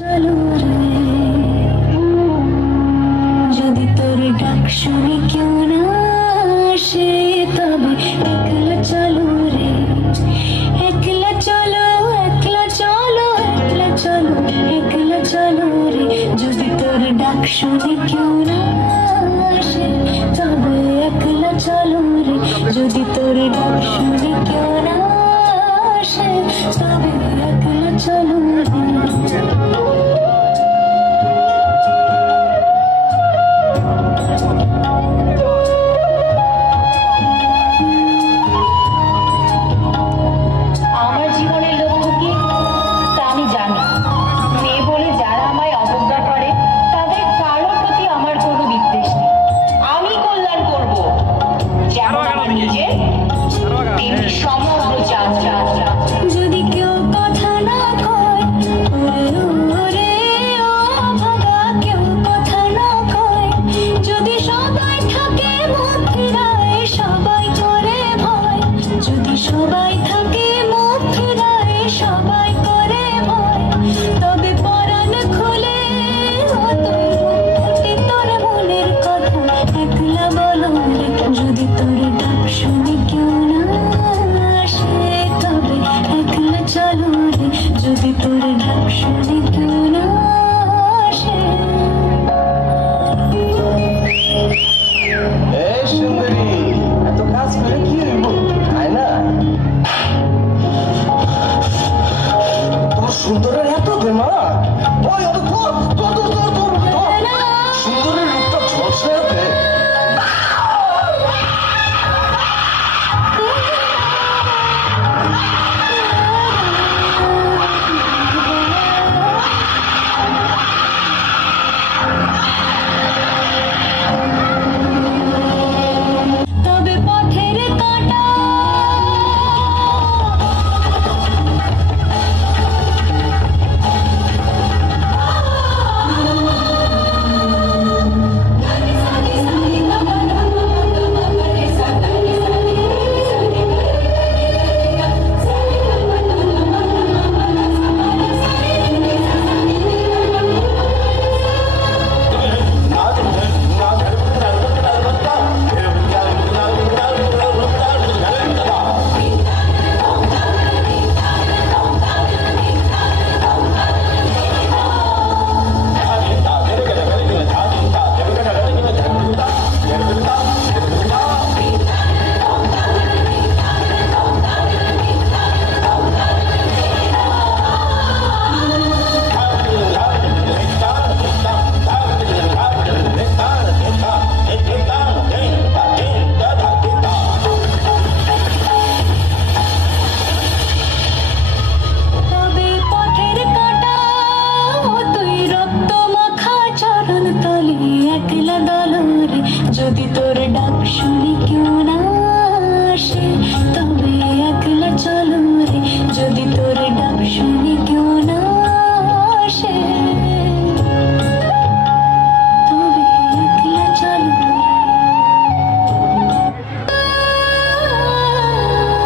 চলো রে, যদি তোর ডাক শুনি কেউ না আসে, তবে একলা চলো রে, একলা চলো, একলা চলো, একলা চলো, একলা চলো রে, যদি তোর ডাক শুনি কেউ না আসে, তবে একলা চলো রে, যদি তোর ডাক শুনি কেউ না আসে, তবে একলা চলো রে। যদি কেউ কথা না কয়, ওরে ও ভাগা, কেউ কথা না কয়, যদি সবাই থাকে মুখ ফিরায়, সবাই করে ভয়, যদি সবাই থাকে মুখ ফিরায়, সবাই করে ভয়, তবে পরাণ খুলে তোর মনের কথা একলা বলো রে, যদি তোর ডাক শুনি কেউ না আসে, তবে একলা চলো রে, যদি তোর ডাক শুনি কেউ না আসে। এই সুন্দরী, এত কাজ করে কি হইব, তাই না? তোর সুন্দরের এত দিমাগ, ওই অত তোর তোর তোর তোর তোর সুন্দরের রূপটা ঝলসাতে। তবে পথের কাঁটা একলা দল রে, যদি তোর ডাক